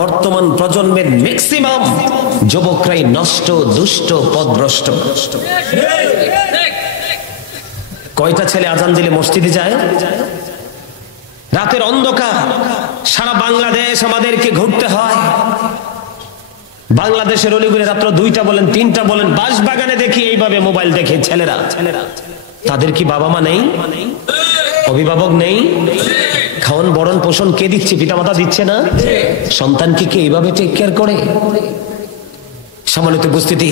বর্তমান প্রজন্মের ম্যাক্সিমাম যুবকরাই নষ্ট, দুষ্ট, পথভ্রষ্ট। কয়টা ছেলে আজান দিলে মসজিদে যায়? রাতের অন্ধকার, সারা বাংলাদেশ আমাদেরকে ঘুরতে হয়। বাংলাদেশের অলিগলি রাত্র 2টা বলেন 3টা বলেন, বাঁশবাগানে দেখি এইভাবে মোবাইল দেখে ছেলেরা। তাদের কি বাবা মা নেই? অভিভাবক নেই? খাওয়ান বরণ পোষণ কে দিচ্ছে? পিতামাতা দিচ্ছে না? সন্তানকে কে এইভাবে টেক কেয়ার করে? সম্মানিত উপস্থিতি,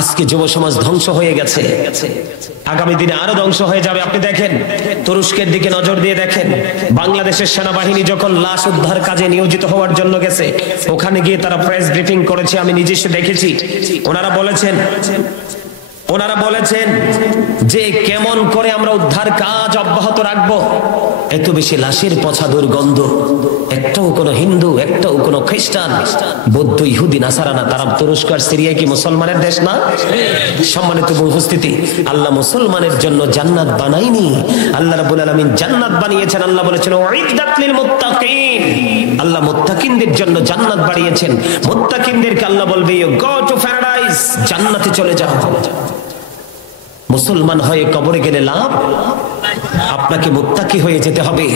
আজকে যুব সমাজ ধ্বংস হয়ে গেছে, আগামী দিনে আরো ধ্বংস হয়ে যাবে। আপনি দেখেন, তুরস্কের দিকে নজর দিয়ে দেখেন, বাংলাদেশের সেনাবাহিনী যখন লাশ উদ্ধার কাজে নিয়োজিত হওয়ার জন্য গেছে, ওখানে গিয়ে তারা প্রেস ব্রিফিং করেছে, আমি নিজস্ব দেখেছি। ওনারা বলেছেন যে কেমন করে আমরা উদ্ধার কাজ অব্যাহত রাখবো। এত বেশি লাশের পচা দুর্গন্ধ, একটাও কোনো হিন্দু, একটাও কোনো খ্রিস্টান, বৌদ্ধ, ইহুদি, নাসারা না। তারা তুরস্ক আর সিরিয়া কি মুসলমানের দেশ না? সম্মানিত উপস্থিতি, আল্লাহ মুসলমানের জন্য জান্নাত বানায়নি, আল্লাহ রাব্বুল আলামিন জান্নাত বানিয়েছেন। আল্লাহ বলেছেন উইদ্দাত লিল মুত্তাকিন, আল্লাহ মুত্তাকিনদের জন্য জান্নাত বানিয়েছেন। মুত্তাকিনদেরকে আল্লাহ বলবে ইউ গো টু প্যারাডাইস, জান্নাতে চলে যাও। মুসলমান হয়ে কবরে গেলে লাভ? আপনাকে মুত্তাকি হয়ে যেতে হবে।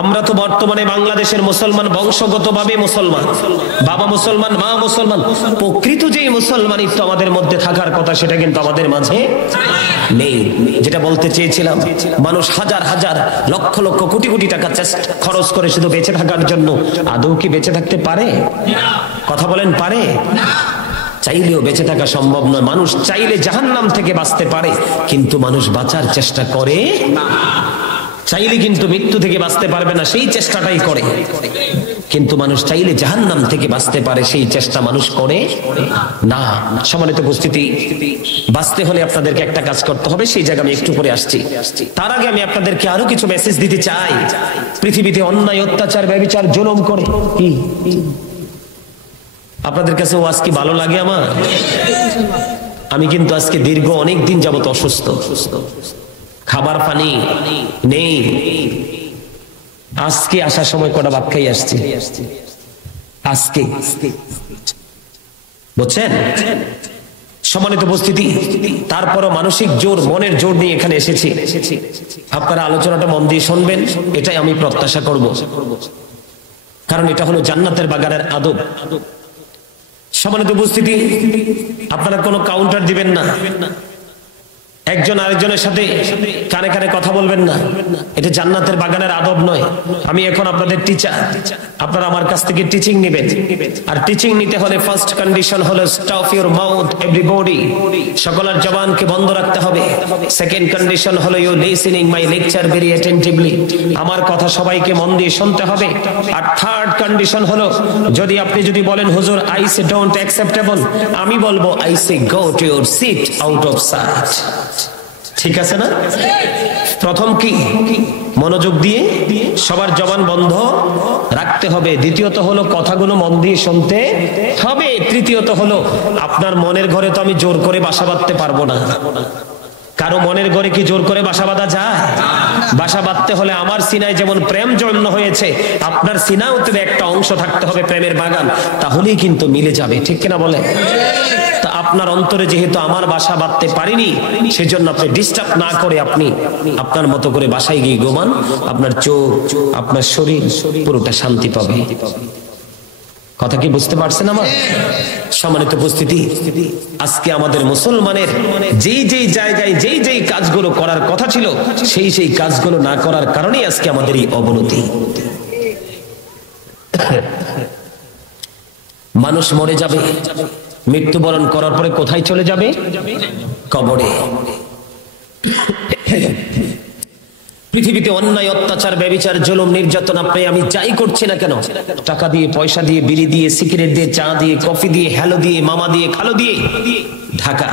আমরা তো বর্তমানে বাংলাদেশের মুসলমান বংশগতভাবে মুসলমান, বাবা মুসলমান, মা মুসলমান, প্রকৃত যে মুসলমানই তো আমাদের মধ্যে থাকার কথা সেটা কিন্তু আমাদের মাঝে নেই। যেটা বলতে চেয়েছিলাম, মানুষ হাজার হাজার লক্ষ লক্ষ কোটি কোটি টাকা খরচ করে শুধু বেঁচে থাকার জন্য, আদৌ কি বেঁচে থাকতে পারে? কথা বলেন, পারে? চাইলেও বেঁচে থাকা সম্ভব নয়। মানুষ চাইলে জাহান্নাম থেকে বাঁচতে পারে, কিন্তু মানুষ বাঁচার চেষ্টা করে না। চাইলে কিন্তু মৃত্যু থেকে বাঁচতে পারবে না, সেই চেষ্টাটাই করে। কিন্তু মানুষ চাইলে জাহান্নাম থেকে বাঁচতে পারে, সেই চেষ্টা মানুষ করে না। সম্মানিত উপস্থিতি, বাঁচতে হলে আপনাদেরকে একটা কাজ করতে হবে, সেই জায়গা আমি একটু পরে আসছি। তার আগে আমি আপনাদেরকে আরো কিছু মেসেজ দিতে চাই। পৃথিবীতে অন্যায়, অত্যাচার, ব্যভিচার, জুলুম করে কি আপনাদের কাছে ওয়াজ কি ভালো লাগে? আমার আমি কিন্তু আজকে দীর্ঘ অনেক দিন যাবত অসুস্থ, খাবার পানি নেই। আজকে আসার সময় কটা ভাত খাই আসছি, আজকে, বুঝছেন? সম্মানিত উপস্থিতি, তারপরও মানসিক জোর, মনের জোর নিয়ে এখানে এসেছি। আপনারা আলোচনাটা মন দিয়ে শুনবেন, এটাই আমি প্রত্যাশা করব, কারণ এটা হলো জান্নাতের বাগানের আদব। সম্মানিত উপস্থিতি, আপনারা কোনো কাউন্টার দিবেন না, একজন আরেকজনের সাথে কানে কানে কথা বলবেন না, এটা জান্নাতের বাগানের আদব নয়। আমি এখন আপনাদের টিচার, আপনারা আমার কাছ থেকে টিচিং নেবেন। আর টিচিং নিতে হলে ফার্স্ট কন্ডিশন হলো স্টপ ইউর মাউথ এভরিবডি, সকলের জবানকে বন্ধ রাখতে হবে। সেকেন্ড কন্ডিশন হলো you listening my lecture very attentively, আমার কথা সবাইকে মন দিয়ে শুনতে হবে। আর থার্ড কন্ডিশন হলো, যদি বলেন হুজুর আই সে ডোন্ট অ্যাকসেপ্টেবল, আমি বলবো I say go to your seat out of sight. ঠিক আছে না? প্রথম কি? মনোযোগ দিয়ে সবার জবান বন্ধ রাখতে হবে। দ্বিতীয়ত হলো কথাগুলো মন দিয়ে শুনতে হবে। তৃতীয়ত হলো আপনার মনের ঘরে তো আমি জোর করে বাসা বাঁধতে পারবো না। কারো মনের ঘরে কি জোর করে বাসা বাঁধা যায়? বাসা বাঁধতে হলে আমার সিনায় যেমন প্রেম জন্ম হয়েছে, আপনার সিনাও তো একটা অংশ থাকতে হবে প্রেমের বাগান, তাহলেই কিন্তু মিলে যাবে। ঠিক কিনা বলে? আপনার অন্তরে যেহেতু আমার বাসা বাঁধতে পারিনি, সেজন্য আপনি ডিস্টার্ব না করে আপনি আপনার মতো করে বাসায় গিয়ে ঘুমান, আপনার চোখ, আপনার শরীর পুরোটা শান্তি পাবে। কথা কি বুঝতে পারছেন আমার? সম্মানিত উপস্থিতি, আজকে আমাদের মুসলমানের যেই যেই জায়গায় যেই যেই কাজগুলো করার কথা ছিল, সেই সেই কাজগুলো না করার কারণেই আজকে আমাদের এই অবনতি। মানুষ মরে যাবে, মৃত্যুবরণ করার পরে কোথায় চলে যাবে? কবরে। পৃথিবীতে অন্যায়, অত্যাচার, ব্যভিচার, জুলুম, নির্যাতন আপনি আমি যাই করছি না কেন, টাকা দিয়ে, পয়সা দিয়ে, বিড়ি দিয়ে, সিগারেট দিয়ে, চা দিয়ে, কফি দিয়ে, হ্যালো দিয়ে, মামা দিয়ে, খালো দিয়ে ঢাকা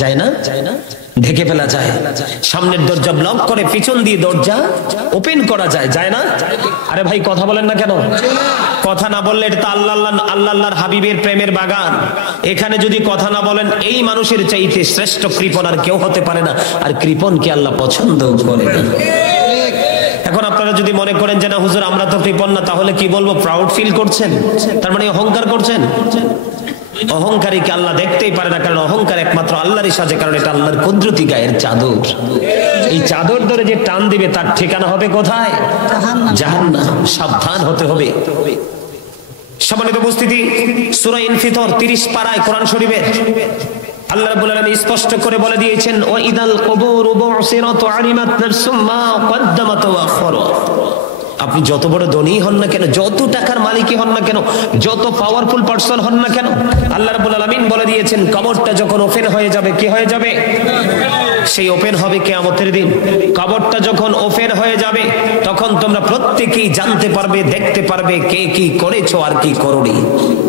যায় না? ঢেকে ফেলা যায়। সামনের দরজা ব্লক করে পিছন দিয়ে দরজা ওপেন করা যায় না? আরে ভাই কথা বলেন না কেন? কথা না বললে এটা আল্লাহর হাবিবের প্রেমের বাগান। এখানে যদি কথা না বলেন, এই মানুষের চাইতে শ্রেষ্ঠ কৃপণ আর কেউ হতে পারে না। আর কৃপণকে আল্লাহ পছন্দ করে না। এখন আপনারা যদি মনে করেন যে না হুজুর আমরা তো কৃপণ না, তাহলে কি বলবো? প্রাউড ফিল করছেন, তার মানে অহংকার করছেন। অহংকারীকে আল্লাহ দেখতেই পারে না, কারণ অহংকার একমাত্র আল্লাহরই সাজে, কারণ এটা আল্লাহর কুদরতি গায়ের চাদর। এই চাদর ধরে যে টান দিবে তার ঠিকানা হবে কোথায়? জাহান্নাম। সাবধান হতে হবে। সম্মানিত উপস্থিতি, সূরা ইনফিতর 30 পারায় কোরআন শরীফের আল্লাহ রাব্বুল আলামিন স্পষ্ট করে বলে দিয়েছেন, ওয়া ইদাল কুবুরু বুসিরাত আলিমাত নাফসুম মা কদ্দামাত ওয়া আখখারাত। আপনি যত বড় ধনী হন না কেন, যত টাকার মালিকই হন না কেন, যত পাওয়ারফুল পারসন হন না কেন, আল্লাহ রাব্বুল আলামিন বলে দিয়েছেন কবরটা যখন ওপেন হয়ে যাবে, কি হয়ে যাবে? সেই ওপেন হবে কিয়ামতের দিন। কবরটা যখন ওপেন হয়ে যাবে তখন তোমরা প্রত্যেকেই জানতে পারবে, দেখতে পারবে কে কি করেছো আর কি করোনি।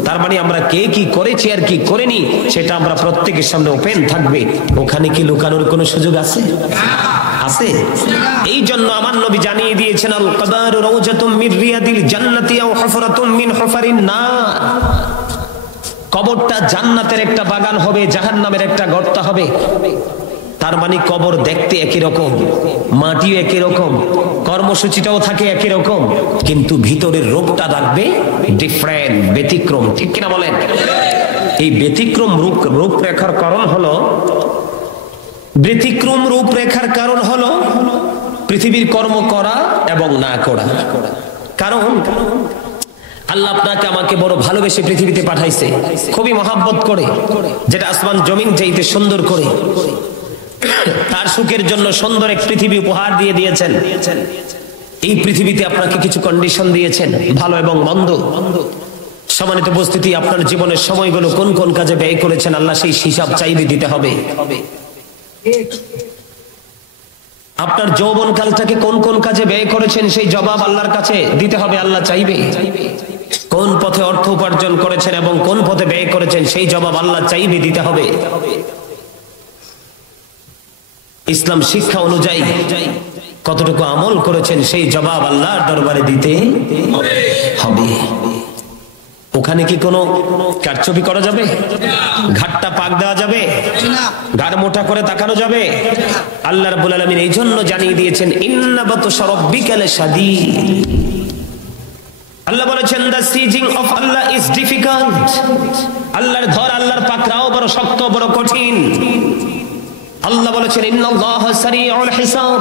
তার মানে আমরা কে কি করেছি আর কি করিনি সেটা আমরা প্রত্যেকের সামনে ওপেন থাকবে। ওখানে কি লুকানোর কোনো সুযোগ আছে? আছে। এই জন্য আমার নবী জানিয়ে দিয়েছেন, আল কবরু রাউজাতুম মির রিয়াদিল জান্নাতি আও হুফরাতুম মিন হুফারিন নার। কবরটা জান্নাতের একটা বাগান হবে, জাহান্নামের একটা গর্ত হবে। তার মানে কবর দেখতে একই রকম, মাটিও একই রকম, কর্মসূচিটাও থাকে একই রকম, কিন্তু ভিতরের রূপটা থাকবে ডিফারেন্ট, ব্যতিক্রম। ঠিক কিনা বলেন? এই ব্যতিক্রম রূপরেখার কারণ হলো, ব্যতিক্রম রূপরেখার কারণ হলো পৃথিবীর কর্ম করা এবং না করা। কারণ আল্লাহ আপনাকে আমাকে বড় ভালোবেসে পৃথিবীতে পাঠাইছে, খুবই মহাব্বত করে, যেটা আসমান জমিন চাইতে সুন্দর করে। তার সুখের জন্য সুন্দর এক পৃথিবী উপহার দিয়ে দিয়েছেন। এই পৃথিবীতে আপনাকে কিছু কন্ডিশন দিয়েছেন, ভালো এবং মন্দ। সম্মানিত উপস্থিতি, আপনার জীবনের সময়গুলো কোন কোন কাজে ব্যয় করেছেন আল্লাহ সেই হিসাব চাইবে, দিতে হবে। আপনার যৌবনকালটাকে কোন কোন কাজে ব্যয় করেছেন সেই জবাব আল্লাহর কাছে দিতে হবে, আল্লাহ চাইবে। কোন পথে অর্থ উপার্জন করেছেন এবং কোন পথে ব্যয় করেছেন সেই জবাব আল্লাহ চাইবে, দিতে হবে। ইসলাম শিক্ষা অনুযায়ী কতটুকু আমল করেছেন সেই জবাব আল্লাহর দরবারে দিতে হবে। ওখানে কি কোনো কারচুপি করা যাবে? ঘাটটা পাক দেওয়া যাবে? গাড় মোটা করে তাকানো যাবে? আল্লাহ রাব্বুল আলামিন এই জন্য জানিয়ে দিয়েছেন, ইন্না বাতশা রাব্বিকা লাশাদীদ। আল্লাহ বলেছেন, the sieging of Allah is difficult. আল্লাহর ধর, আল্লাহর পাকড়াও বড় শক্ত, বড় কঠিন। আল্লাহ বলেছেন, ইন্নাল্লাহা সারিউল হিসাব।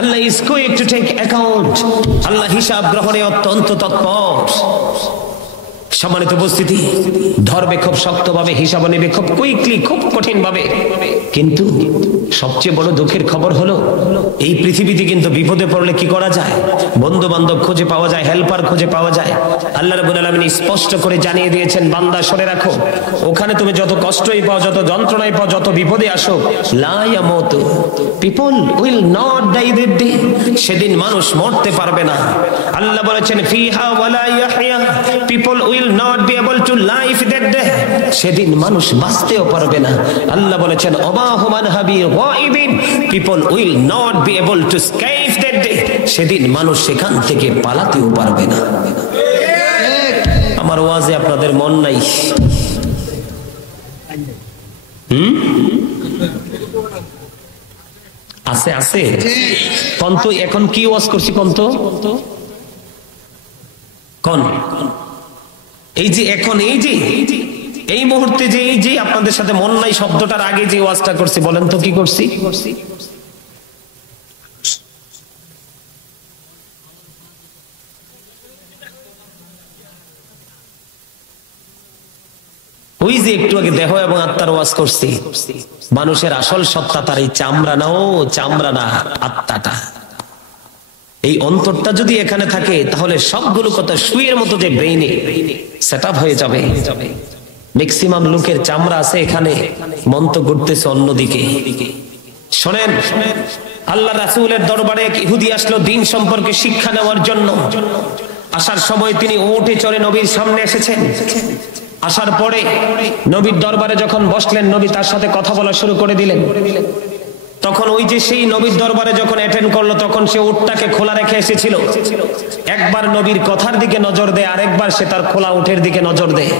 আল্লাহ is quick to take account. আল্লাহ হিসাব গ্রহণে অত্যন্ত তৎপর। সম্মানিত উপস্থিতি, ধরবে খুব শক্তভাবে, হিসাব নেবে খুব কুইকলি, খুব কঠিন ভাবে। কিন্তু সবচেয়ে বড় দুঃখের খবর হলো, এই পৃথিবীতে কিন্তু বিপদে পড়লে কি করা যায়? বন্ধু বান্ধব খুঁজে পাওয়া যায়, হেল্পার খুঁজে পাওয়া যায়। আল্লাহ রাব্বুল আলামিন স্পষ্ট করে জানিয়ে দিয়েছেন, বান্দা শুনে রাখো, ওখানে তুমি যত কষ্টই পাও, যত যন্ত্রণাই পাও, যত বিপদে আসো, লা ইয়ামুতু, people will not die that day. সেদিন মানুষ মরতে পারবে না। আল্লাহ বলেছেন, ফিহা ওয়ালা ইয়াহইয়া, people will not be able to live that day. সেদিন মানুষ বাঁচতেও পারবে না। আল্লাহ বলেছেন, ওয়ামা মান হাবি গায়িবিন, people will not be able to escape that day. সেদিন মানুষ সেখান থেকে পালাতেও পারবে না। আমার ওয়াজে আপনাদের মন নাই? আছে আছে কন্ত। এখন কি ওয়াজ করছি কন্ত? কোন এই যে এখন এই মুহূর্তে যে আপনাদের সাথে মন নাই শব্দটার আগে যে ওয়াজটা করছি, বলেন তো কি করছি? ওই যে একটু আগে দেহ এবং আত্মার ওয়াজ করছি। মানুষের আসল সত্তা তার এই চামড়া না, ও চামড়া না, আত্মাটা। এই অন্তরটা যদি এখানে থাকে তাহলে সবগুলো কথা সুইয়ের মতো যে ব্রেইনে সেটআপ হয়ে যাবে। ম্যাক্সিমাম লোকের চামড়া আছে এখানে, মন তো ঘুরতেছে অন্যদিকে। শোনেন, আল্লাহ রাসূলের দরবারে এক ইহুদি আসলো দ্বীন সম্পর্কে শিক্ষা নেওয়ার জন্য। আসার সময় তিনি উটে চড়ে নবীর সামনে এসেছেন। আসার পরে নবীর দরবারে যখন বসলেন, নবী তার সাথে কথা বলা শুরু করে দিলেন। তখন ওই যে সেই নবীর দরবারে যখন অ্যাটেন্ড করলো, তখন সে উটটাকে খোলা রেখে এসেছিল। একবার নবীর কথার দিকে নজর দেয়, আরেকবার সে তার খোলা উটের দিকে নজর দেয়।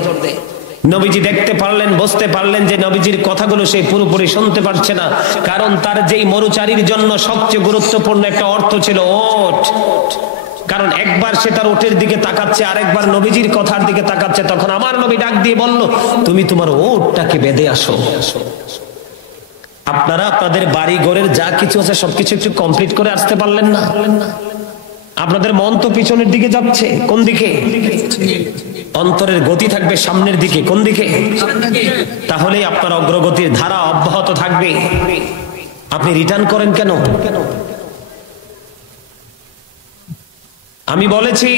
নবীজি দেখতে পারলেন, বুঝতে পারলেন যে নবীজির কথাগুলো সে পুরোপুরি শুনতে পারছে না, কারণ তার যেই মরুচারীর জন্য সবচেয়ে গুরুত্বপূর্ণ একটা অর্থ ছিল ওট। কারণ একবার সে তার ওটের দিকে তাকাচ্ছে, আরেকবার নবীজির কথার দিকে তাকাচ্ছে। তখন আমার নবী ডাক দিয়ে বলল, তুমি তোমার ওটটাকে বেঁধে আসো। আপনারা আপনাদের বাড়ি ঘরের যা কিছু আছে সবকিছু একটু কমপ্লিট করে আসতে পারলেন না? আপনাদের মন তো পিছনের দিকে যাচ্ছে, কোন দিকে? অন্তরের গতি থাকবে সামনের দিকে, কোন দিকে? তাহলে আপনার অগ্রগতির ধারা অব্যাহত থাকবে। আপনি রিটার্ন করেন কেন? আমি বলেছি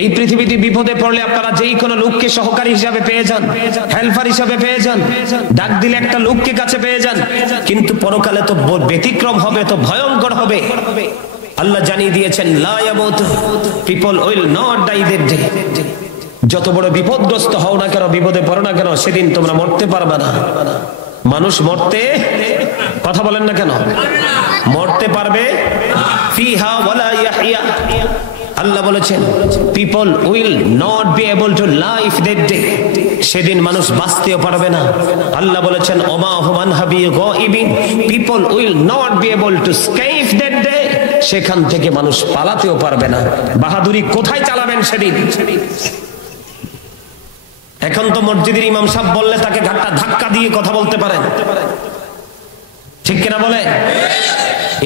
এই পৃথিবীতে বিপদে পড়লে আপনারা যেই কোনো লোককে সহকারী হিসাবে পেয়ে যান, হেল্পার হিসাবে পেয়ে যান, ডাক দিলে একটা লোককে কাছে পেয়ে যান, কিন্তু পরকালে তো ব্যতিক্রম হবে, তো ভয়ঙ্কর হবে। আল্লাহ জানিয়ে দিয়েছেন, লা ইয়ামুত, people will not die that day. যত বড় বিপদগ্রস্ত হও না কেন, বিপদে পড়ো না কেন, সেদিন তোমরা মরতে পারবে না। মানুষ মরতে, কথা বলেন না কেন, মরতে পারবে ফিহা ওয়ালা ইয়াহইয়া। আল্লাহ বলেছেন people will not be able two live that day, সেদিন মানুষ বাঁচতেও পারবে না। আল্লাহ বলেছেন ওমা হুম আনহা বিগাইবিন, people will not be able to escape that day, সেখান থেকে মানুষ পালাতেও পারবে না। বাহাদুরি কোথায় চালাবেন সেদিন? এখন তো মসজিদের ইমাম সাহেব বললে তাকে ঘাটটা ধাক্কা দিয়ে কথা বলতে পারেন, ঠিক কিনা বলে?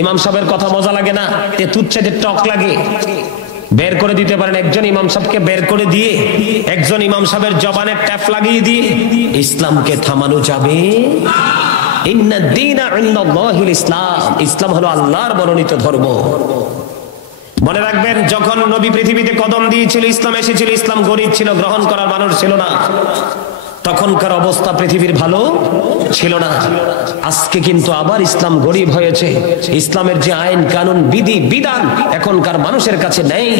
ইমাম সাহেবের কথা মজা লাগে না, তে তুচ্ছেদের টক লাগে, বের করে দিতে পারেন। একজন ইমাম সাহেবকে বের করে দিয়ে, একজন ইমাম সাহেবের জবানে ট্যাপ লাগিয়ে দিয়ে ইসলামকে থামানো যাবে? ইন্নাদ দীনা ইনদাল্লাহিল ইসলাম, ইসলাম হলো আল্লাহর মনোনীত ধর্ম। মনে রাখবেন, যখন নবী পৃথিবীতে কদম দিয়েছিল, ইসলাম এসেছিল, ইসলাম গরীব ছিল, গ্রহণ করার মানুষ ছিল না। তখনকার অবস্থা পৃথিবীর ভালো ছিল না। আজকে কিন্তু আবার ইসলাম গরীব হয়েছে। ইসলামের যে আইন কানুন বিধি বিধান এখনকার মানুষের কাছে নেই,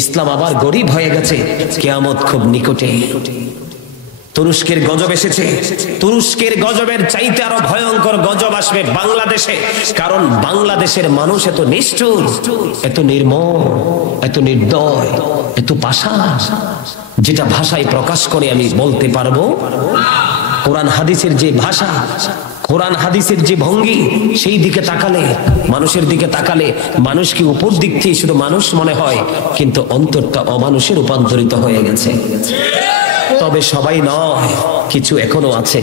ইসলাম আবার গরীব হয়ে গেছে। কিয়ামত খুব নিকটে। তুরস্কের গজব এসেছে, তুরস্কের গজবের চাইতে আরো ভয়ঙ্কর গজব আসবে বাংলাদেশে। কারণ বাংলাদেশের মানুষ এত নিষ্ঠুর, এত নির্মম, এত নির্দয়, এত পাষাণ, যেটা ভাষায় প্রকাশ করে আমি বলতে পারবো। কোরআন হাদিসের যে ভাষা, কোরআন হাদিসের যে ভঙ্গি, সেই দিকে তাকালে, মানুষের দিকে তাকালে মানুষকে উপর দিক থেকে শুধু মানুষ মনে হয়, কিন্তু অন্তরটা অমানুষে রূপান্তরিত হয়ে গেছে। তবে সবাই নয়, কিছু এখনো আছে।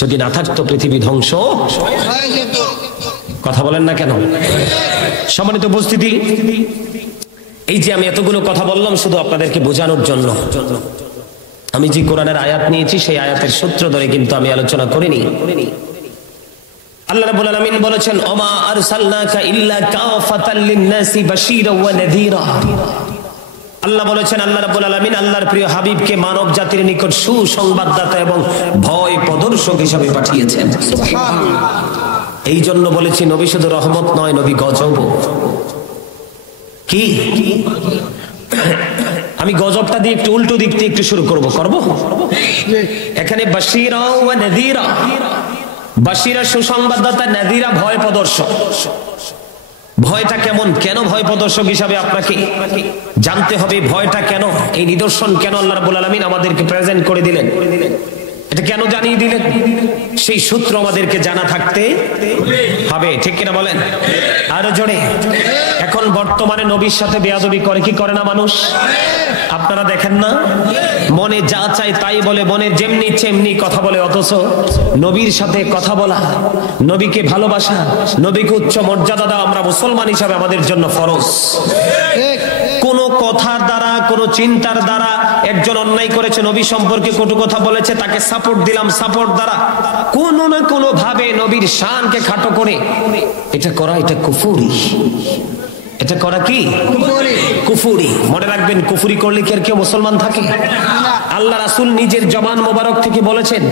যদি না থাকতো পৃথিবী ধ্বংস, কথা বলেন না কেন? সম্মানিত উপস্থিতি, এই যে আমি এতগুলো কথা বললাম শুধু আপনাদেরকে বোঝানোর জন্য। আমি যে কোরআনের আয়াত নিয়েছি সেই আয়াতের সূত্র ধরে কিন্তু আমি আলোচনা করিনি। আল্লাহ রাব্বুল আলামিন বলেছেন ওমা আরসালনাকা ইল্লা কাফাতাল লিন-নাসি বাশীরা ওয়া নাযীরা। আল্লাহ বলেছেন, আল্লাহ রাব্বুল আলামিন আল্লাহর প্রিয় হাবিবকে মানব জাতির নিকট সুসংবাদদাতা এবং ভয় প্রদর্শক হিসেবে পাঠিয়েছেন। সুবহানাল্লাহ। এই জন্য বলেছি নবী শুধু রহমত নয়, নবী গজব। কি? আমি গজবটা দিয়ে একটু উল্টো দিক থেকে একটু শুরু করব। এখানে বাশীরা ওয়া নাযীরা, বাশীরা সুসংবাদদাতা, নাযীরা ভয় প্রদর্শক। ভয়টা কেমন, কেন ভয় প্রদর্শক হিসাবে আপনাকে জানতে হবে। ভয়টা কেন, এই নিদর্শন কেন আল্লাহ রাব্বুল আলামিন আমাদেরকে প্রেজেন্ট করে দিলেন, এটা কেন জানিয়ে দিলেন, সেই সূত্র আমাদেরকে জানা থাকতে হবে, ঠিক কিনা বলেন? আরো জোরে। এখন বর্তমানে নবীর সাথে বেয়াদবি করে কি করে না মানুষ? আপনারা দেখেন না, মনে যা চায় তাই বলে, মনে যেমনি ইচ্ছে এমনি কথা বলে। অথচ নবীর সাথে কথা বলা, নবীকে ভালোবাসা, নবীকে উচ্চ মর্যাদা দেওয়া আমরা মুসলমান হিসাবে আমাদের জন্য ফরজ। কোন কথার দ্বারা, কোন চিন্তার দ্বারা একজন অন্যায় করেছে, নবী সম্পর্কে কটু কথা বলেছে, তাকে সাপোর্ট দিলাম, সাপোর্ট দ্বারা কোন না কোন ভাবে নবীর শানকে খাটো করে এটা করা, এটা কুফরি। এটা করা কি? কুফরি। মনে রাখবেন, কুফরি করলে কি আর কেউ মুসলমান থাকে? আল্লাহ রাসূল নিজের জবান মোবারক থেকে বলেছেন,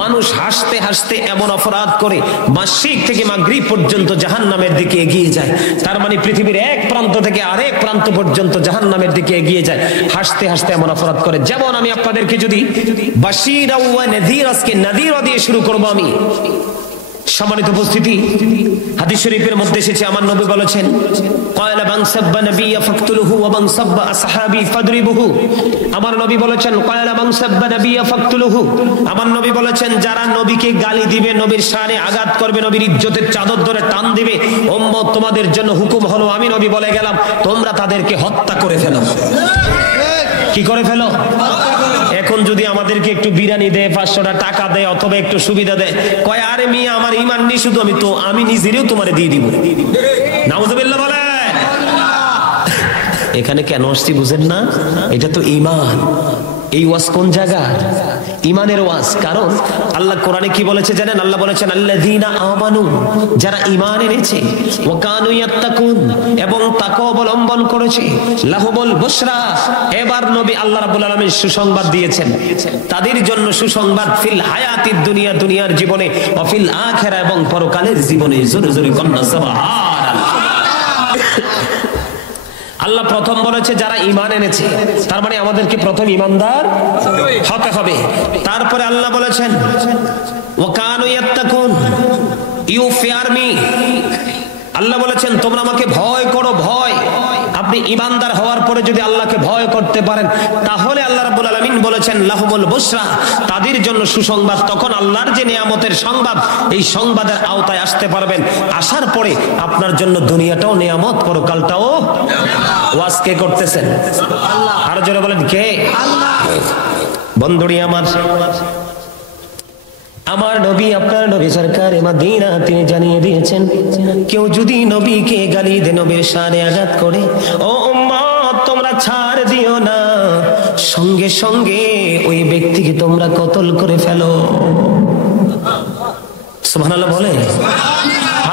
মানুষ হাসতে হাসতে এমন অপরাধ করে মাশরিক থেকে মাগরিব পর্যন্ত জাহান্নামের দিকে এগিয়ে যায়। তার মানে পৃথিবীর এক প্রান্ত থেকে আরেক প্রান্ত পর্যন্ত জাহান্নামের দিকে এগিয়ে যায়, হাসতে হাসতে এমন অপরাধ করে। যেমন আমি আপনাদেরকে যদি বাশীরা ওয়া নাযীরা, আজকে নাযীরা দিয়ে শুরু করব আমি, সম্মানিত উপস্থিতি, হাদিস শরীফের মধ্যে এসেছে আমার নবী বলেছেন, ক্বালা মান সাব্বা নাবিয়্যা ফাকতুলুহু ওয়া মান সাব্বা আসহাবি ফাদরিবুহু। আমার নবী বলেছেন, ক্বালা মান সাব্বা নাবিয়্যা ফাকতুলুহু। আমার নবী বলেছেন, যারা নবীকে গালি দিবে, নবীর শানে আঘাত করবে, নবীর ইজ্জতের চাদর ধরে টান দিবে, উম্মত তোমাদের জন্য হুকুম হলো, আমি নবী বলে গেলাম, তোমরা তাদেরকে হত্যা করে ফেলো। কি করে ফেলো? এখন যদি আমাদেরকে একটু বিরিয়ানি দেয়, 500টা টাকা দেয়, অথবা একটু সুবিধা দেয়, কয় আরে মিয়া আমার ঈমান নেই, শুধু আমি নিজেরও তোমারে দিয়ে দিব। নাউজুবিল্লাহ বলে। এখানে কেন আসছি বুঝেন না? এটা তো ঈমান। এই ওয়াজ কোন জায়গা? ঈমানের ওয়াজ। কারণ আল্লাহ কোরআনে কি বলেছে জানেন? আল্লাহ বলেছেন আল্লাযীনা আমানু, যারা ঈমান এনেছে, ওয়া কানু ইয়াত্তাকুন, এবং তাকওয়া অবলম্বন করেছে, লাহুমুল বুশরা। এবার নবী আল্লাহ রাব্বুল আলামিন সুসংবাদ দিয়েছেন তাদের জন্য, সুসংবাদ ফিল হায়াতিদ দুনিয়া, দুনিয়ার জীবনে, ওয়া ফিল আখিরা, এবং পরকালের জীবনে। জোরে জোরে কন্যা সুবহানাল্লাহ। আল্লাহ প্রথম বলেছে যারা ঈমান এনেছে, তার মানে আমাদেরকে প্রথম ঈমানদার হতে হবে। তারপরে আল্লাহ বলেছেন ওয়া কানু ইয়াত্তাকুন, ইউ ফিয়ার মি। আল্লাহ বলেছেন তোমরা আমাকে ভয় করো। ভয়, আপনি ঈমানদার হওয়ার পরে যদি আল্লাহকে ভয় করতে পারেন, তাহলে আল্লাহ রাব্বুল আলামিন বলেছেন লাহুমুল বুশরা, তাদের জন্য সুসংবাদ। তখন আল্লাহর যে নিয়ামতের সংবাদ, এই সংবাদের আওতায় আসতে পারবেন। আসার পরে আপনার জন্য দুনিয়াটাও নিয়ামত, পরকালটাও। ওয়াজ কে করতেছেন? আর জোরে বলেন কে? আল্লাহ। বন্ধুরি আমার নবী, আপনার নবী সরকার মদিনা, তিনি জানিয়ে দিয়েছেন, কেউ যদি নবীকে গালি দেয়, নবীর শানে আঘাত করে, ও উম্মত তোমরা ছাড় দিও না, সঙ্গে সঙ্গে ওই ব্যক্তিকে তোমরা কতল করে ফেলো। সুবহানাল্লাহ বলে।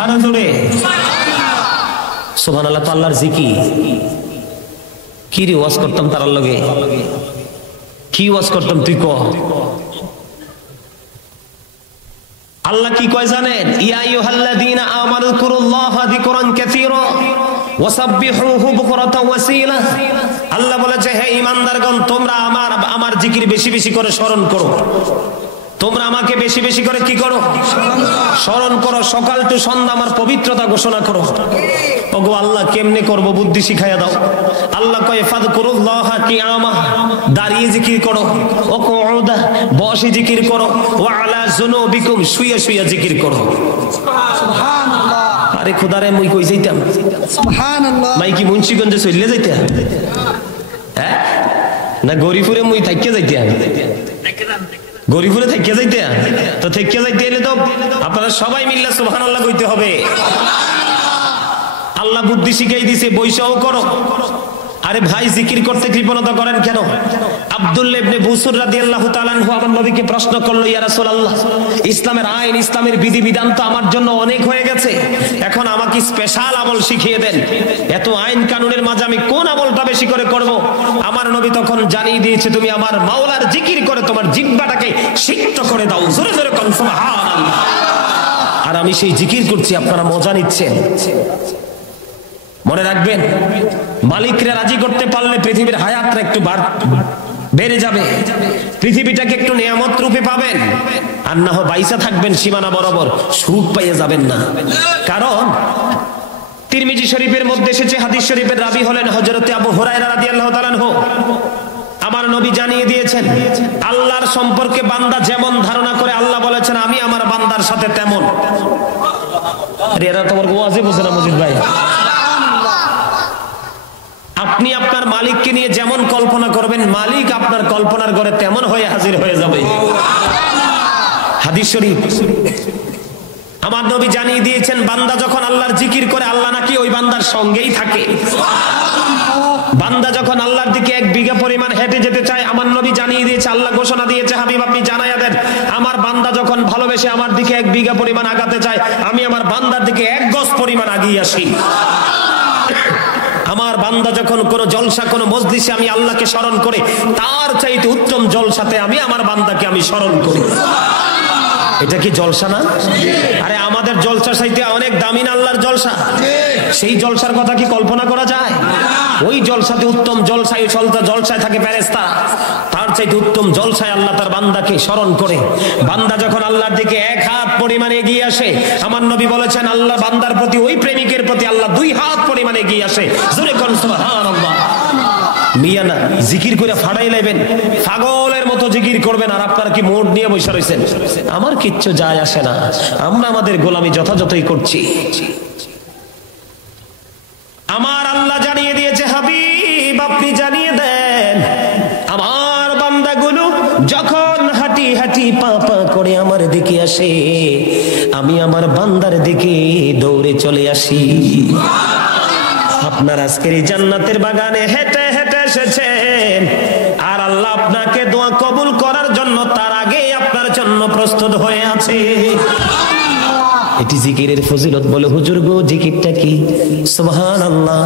আর জোরে সুবহানাল্লাহ। তো আল্লাহর জিকির। কি রে ওয়াজ করতাম তার লগে? কি ওয়াজ করতাম তুই ক? আল্লাহ কি কয় জানেন? ইয়া আইয়ুহাল্লাযীনা আমানু যকুরুল্লাহা যিকরান কাসীরা ওয়াসাব্বিহুহু বুকরাতাও ওয়াসীলা। আল্লাহ বলেছে, হে ঈমানদারগণ, তোমরা আমার জিকির বেশি বেশি করে স্মরণ করো। তোমরা আমাকে বেশি বেশি করে কি করো? স্মরণ করো। সকাল টু সন্ধ্যা আমার পবিত্রতা ঘোষণা করো। ওগো আল্লাহ, কেমনে করব? বুদ্ধি শিখাইয়া দাও। আল্লাহ কয় ফাযকুরুল্লাহা কিয়ামা, দাঁড়িয়ে জিকির করো, ও কুউদা, বসে জিকির করো, ওয়া আলা যুনুবিকুম, শুয়ে শুয়ে জিকির করো। সুবহানাল্লাহ। আরে খোদারে মুই কই যাইতাম? সুবহানাল্লাহ। মাই কি মুন্সিগঞ্জে চলে যাইতাম? হ্যাঁ না গরিপুরে মুই থাইকে যাইতাম? গরিপুরে থেকে যাইতে, তো থেকে যাইতে এলে তো আপনারা সবাই মিল্লা সুবহানাল্লাহ কইতে হবে। আল্লাহ বুদ্ধি শিখাই দিছে, বৈশাও করো। আরে ভাই, জিকির করতে কৃপণতা করেন কেন? আব্দুল্লাহ ইবনে বুসুর রাদিয়াল্লাহু তাআলা আনহু আমার নবীকে প্রশ্ন করলো, ইয়া রাসূলুল্লাহ, ইসলামের আইন, ইসলামের বিধিবিধান তো আমার জন্য অনেক হয়ে গেছে, এখন আমাকে স্পেশাল আমল শিখিয়ে দেন। এত আইন কানুনের মাঝে আমি কোন আমলটা বেশি করে করব? আমার নবী তখন জানিয়ে দিয়েছে, তুমি আমার মাওলার জিকির করে তোমার জিহ্বাটাকে সিক্ত করে দাও। জোরে জোরে কোন সুবহানাল্লাহ। আর আমি সেই জিকির করছি, আপনারা মজা নিচ্ছেন। মনে রাখবেন, মালিকরা রাজি করতে পারলে পৃথিবীর হায়াতটা একটু বেড়ে যাবে, পৃথিবীটাকে একটু নিয়ামত রূপে পাবেন। আর না হয় বাইসা থাকবেন সীমানা বরাবর, সুখ পাইয়ে যাবেন না। কারণ তিরমিজি শরীফের মধ্যে এসেছে, হাদিস শরীফের রাবি হলেন হযরতে আবু হুরায়রা রাদিয়াল্লাহু তাআলা আনহু। আমার নবী জানিয়ে দিয়েছেন, আল্লাহর সম্পর্কে বান্দা যেমন ধারণা করে, আল্লাহ বলেছেন আমি আমার বান্দার সাথে তেমন। আরে এরা তোমার ওয়াজে বোঝে না মজিদ ভাই। আপনি আপনার মালিককে নিয়ে যেমন কল্পনা করবেন, মালিক আপনার কল্পনার ঘরে তেমন হয়ে হাজির হয়ে যাবে। হাদিস শরীফ। আমার নবী জানিয়ে দিয়েছেন, বান্দা যখন আল্লাহর জিকির করে, আল্লাহ নাকি ওই বান্দার সঙ্গেই থাকে। বান্দা যখন আল্লাহর দিকে 1 বিঘা পরিমাণ হেঁটে যেতে চায়, আমার নবী জানিয়ে দিয়েছে, আল্লাহ ঘোষণা দিয়েছে, হাবিব আপনি জানাইয়া দেন, আমার বান্দা যখন ভালোবেসে আমার দিকে 1 বিঘা পরিমাণ আগাতে চায়, আমি আমার বান্দার দিকে 1 গজ পরিমাণ আগিয়ে আসি। আমার বান্দা যখন কোন জলসা, কোন মজলিসে আমি আল্লাহকে স্মরণ করে, তার চাইতে উত্তম জলসাতে আমি আমার বান্দাকে আমি স্মরণ করি। এটা কি জলসা না? আরে আমাদের জলসা চাইতে অনেক দামি না আল্লাহর জলসা। সেই জলসার কথা কি কল্পনা করা যায়? ওই জলসাতে উত্তম জলসায় জলসায় থাকে ফেরেশতা, তার চাইতে উত্তম জলসায় আল্লাহ তার বান্দাকে স্মরণ করে। বান্দা যখন আল্লাহর দিকে এক হাত পরিমাণে এগিয়ে আসে, আমার নবী বলেছেন আল্লাহ বান্দার প্রতি, ওই প্রেমিকের প্রতি আল্লাহ 2 হাত পরিমাণে এগিয়ে আসে। জোরে কোন সুবহানাল্লাহ। মিয়া না জিকির করে ফাড়াই লাইবেন, পাগলের মতো জিকির করবেন, আর আপনারা কি মোড় নিয়ে বসে রয়েছেন? আমার কিচ্ছু যায় আসে না, আমরা আমাদের গোলামি যথাযথই করছি। আমার আল্লাহ জানিয়ে দিয়েছে, হাবিব আপনি জানিয়ে দেন, আমার বান্দাগুলো যখন হাঁটি হাঁটি পা পা করে আমার দিকে আসে, আমি আমার বান্দার দিকে দৌড়ে চলে আসি। আপনার আজকের এই জান্নাতের বাগানে হেঁটে হেঁটে এসেছেন, আর আল্লাহ আপনাকে দোয়া কবুল করার জন্য তার আগে আপনার জন্য প্রস্তুত হয়ে আছে। এটি জিকিরের ফজিলত। বলে হুজুর গো জিকিরটা কি? সুবহানাল্লাহ,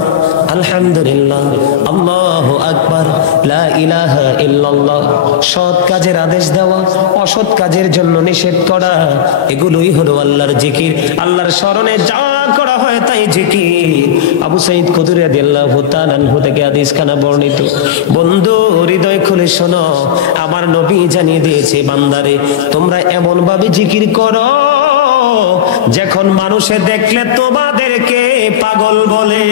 আলহামদুলিল্লাহ, আল্লাহু আকবার, লা ইলাহা ইল্লাল্লাহ। সৎ কাজের আদেশ দেওয়া, অসৎ কাজের জন্য নিষেধ করা, এগুলোই হলো আল্লাহর জিকির। আল্লাহর স্মরণে যা করা হয় তাই জিকির। আবু সাঈদ খুদরি রাদিয়াল্লাহু তাআলা আনহু থেকে হাদিস খানা বর্ণিত। বন্ধু হৃদয় খুলে শোনো, আমার নবী জানিয়ে দিয়েছে, বান্দারে তোমরা এমন ভাবে জিকির করো যখন মানুষে দেখলে তোমাদেরকে পাগল বলে।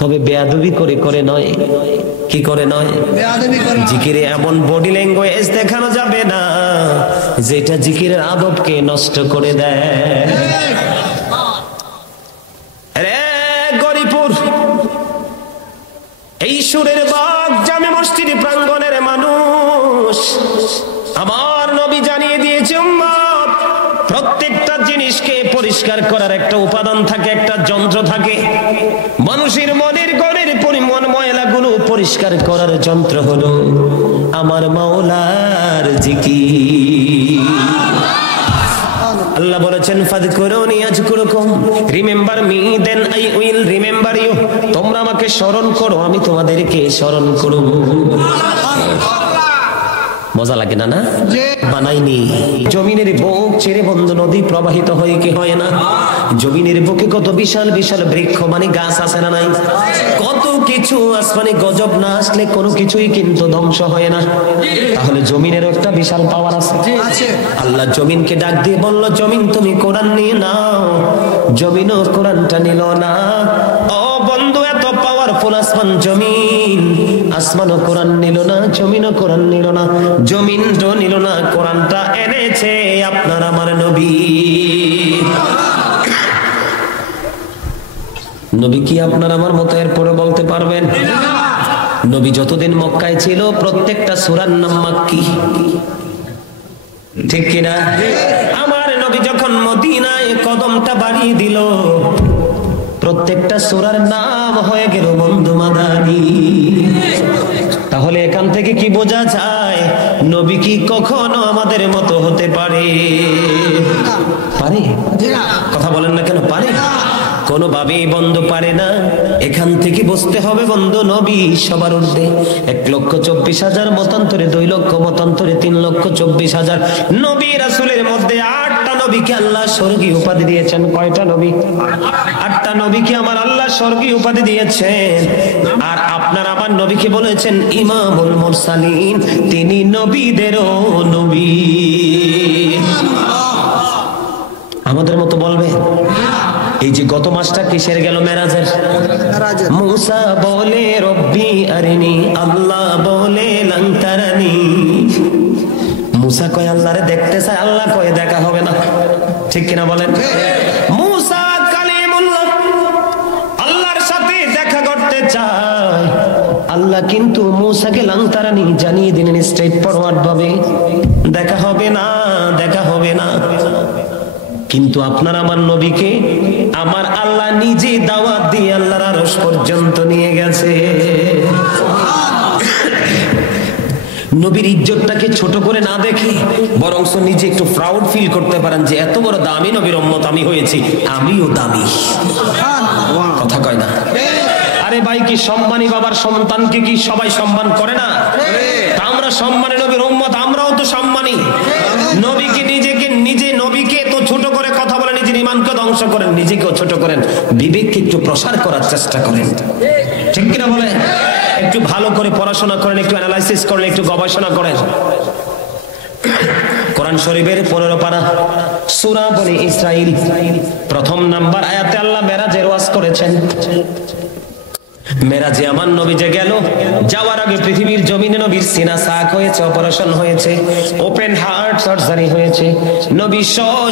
তবে বেয়াদবি করে করে নয়, কি করে নয়, জিকিরে এমন বডি ল্যাঙ্গুয়েজ দেখানো যাবে না যেটা জিকিরের আদবকে নষ্ট করে দেয়। রে গরিপুর, এই সুরের বাগ জামে মসজিদ প্রাঙ্গণের মানুষ, আমার নবী জানিয়ে দিয়েছে উম্মত, প্রত্যেকটা জিনিসকে পরিষ্কার করার একটা উপাদান থাকে, একটা যন্ত্র থাকে। মানুষের মনের গড়ের পরিমাণ ময়লাগুলো পরিষ্কার করার যন্ত্র হলো আমার মাওলার জিকির। আল্লাহ বলেছেন ফাযকুরুনি আযকুরুকুম, remember me then I will remember you. তোমরা আমাকে স্মরণ করো, আমি তোমাদেরকে স্মরণ করব। মজা লাগে না? না বানাইনি। জমিনের বুক ছেড়ে বন্ধু নদী প্রবাহিত হয় কি হয় না? জমিনের বুকে কত বিশাল বিশাল বৃক্ষ মানে গাছ আছে না নাই? কত কিছু আসমানে গজব না আসলে কোনো কিছুই কিন্তু ধ্বংস হয় না। তাহলে জমিনের একটা বিশাল পাওয়ার আছে। আল্লাহ জমিনকে ডাক দিয়ে বলল, জমিন তুমি কোরআন নিয়ে নাও। জমিনও কোরআনটা নিল না। ও বন্ধু, এত পাওয়ারফুল আসমান জমিন, আসমানও কোরআন নিল না, জমিনও কোরআন নিল না। জমিন তো নিল না, কোরআনটা এনেছে আপনার আমার নবী। নবী কি আপনার আমার মতো এরপরে বলতে পারবেন? নবী যতদিন মক্কায় ছিল প্রত্যেকটা সূরার নাম মাক্কি, ঠিক কিনা? আমার নবী যখন মদিনায় কদমটা বাড়িয়ে দিল, প্রত্যেকটা সূরার নাম হয়ে গেল বন্ধু মাদানী। তাহলে এখান থেকে কি বোঝা যায়, নবী কি কখনো আমাদের মতো হতে পারে? পারে? কথা বলেন না কেন? পারে? কোনোভাবেই বন্ধু পারে না। এখান থেকে বুঝতে হবে বন্ধু নবী সবার ঊর্ধ্বে। 1,24,000 মতান্তরে, 2 লক্ষ মতান্তরে, 3,24,000 নবী রাসূলের মধ্যে 8টা নবীকে আল্লাহ স্বর্গীয় উপাধি দিয়েছেন। কয়টা নবী? 8টা নবীকে আমার আল্লাহ স্বর্গীয় উপাধি দিয়েছেন। আর আপনার আমার নবীকে বলেছেন ইমামুল মুরসালিন, তিনি নবীদেরও নবী। আমাদের মতো বলবে? এই যে গত মাসটা কিসের গেল? মেরাজের। মুসা বলে রব্বি আরিনি, আল্লাহ বলে লান তারানি। মুসা কয় আল্লাহরে দেখতে চায়, আল্লাহ কয় দেখা হবে না। ঠিক কিনা বলেন? মুসা কালিমুল্লাহ, আল্লাহর সাথে দেখা করতে চায়, আল্লাহ কিন্তু মুসাকে লান তারানি জানিয়ে দিলেন স্ট্রেট ফরওয়ার্ড ভাবে, দেখা হবে না, দেখা হবে না। কিন্তু আপনার আমার নবীকে আমার আল্লাহ নিজে দাওয়াত দিয়ে আল্লাহর আরশ পর্যন্ত নিয়ে গেছে। নবীর ইজ্জতটাকে ছোট করে না দেখে বরং নিজে একটু প্রাউড ফিল করতে পারেন যে এত বড় দামি নবীর উম্মত আমি হয়েছি, আমিও দামি। কথা কয় না? আরে ভাই, কি সম্মানী বাবার সন্তানকে কি সবাই সম্মান করে না? আমরা সম্মানী নবীর উম্মত, আমরাও তো সম্মানী। নবীকে নিজে নবীকে তো ছোট করে কথা বলে নিজের ঈমানকে ধ্বংস করেন, নিজেকেও ছোট করেন, বিবেককে একটু প্রসার করার চেষ্টা করেন। ঠিক কিনা বলে? একটু একটু ভালো করে পড়াশোনা করেন, একটু অ্যানালাইসিস করেন, একটু গবেষণা করেন। কোরআন শরীফের 15 পারা সূরা বনি ইসরাইল প্রথম নাম্বার আয়াতে আল্লাহ মেরাজের ওয়াজ করেছেন। মেরাজে আমার নবী যে গেল, যাওয়ার আগে পৃথিবীর জমিনে নবীর সিনা সাক হয়েছে, অপারেশন হয়েছে, ওপেন হার্ট সার্জারি হয়েছে। নবী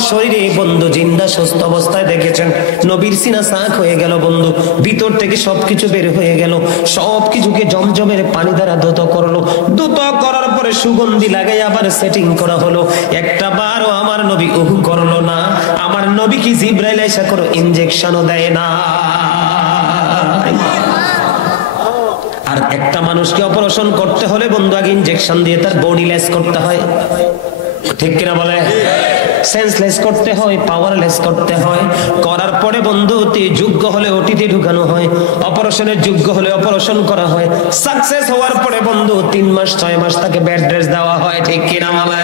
শরীরে বন্ধু জিন্দা সুস্থ অবস্থায় দেখেছেন নবীর সিনা সাক হয়ে গেল বন্ধু, ভিতর থেকে সবকিছু বের হয়ে গেল, সবকিছুকে জমজমের পানি দ্বারা ধুত করলো, ধুত করার পরে সুগন্ধি লাগাই আবার সেটিং করা হলো। একটা বারও আমার নবী উহু করলো না। আমার নবী কি জিবরাইল এসে কোনো ইনজেকশনও দেয় না। আর একটা মানুষকে অপারেশন করতে হলে বন্ধু আগে ইনজেকশন দিয়ে তার বডি লেস করতে হয়, ঠিক কিনা বলে? সেন্সলেস করতে হয়, পাওয়ারলেস করতে হয়। করার পরে বন্ধু যোগ্য হলে ওটিতে ঢুকানো হয়, অপারেশনের যোগ্য হলে অপারেশন করা হয়। সাকসেস হওয়ার পরে বন্ধু 3 মাস 6 মাস তাকে বেড রেস্ট দেওয়া হয়, ঠিক কিনা বলে?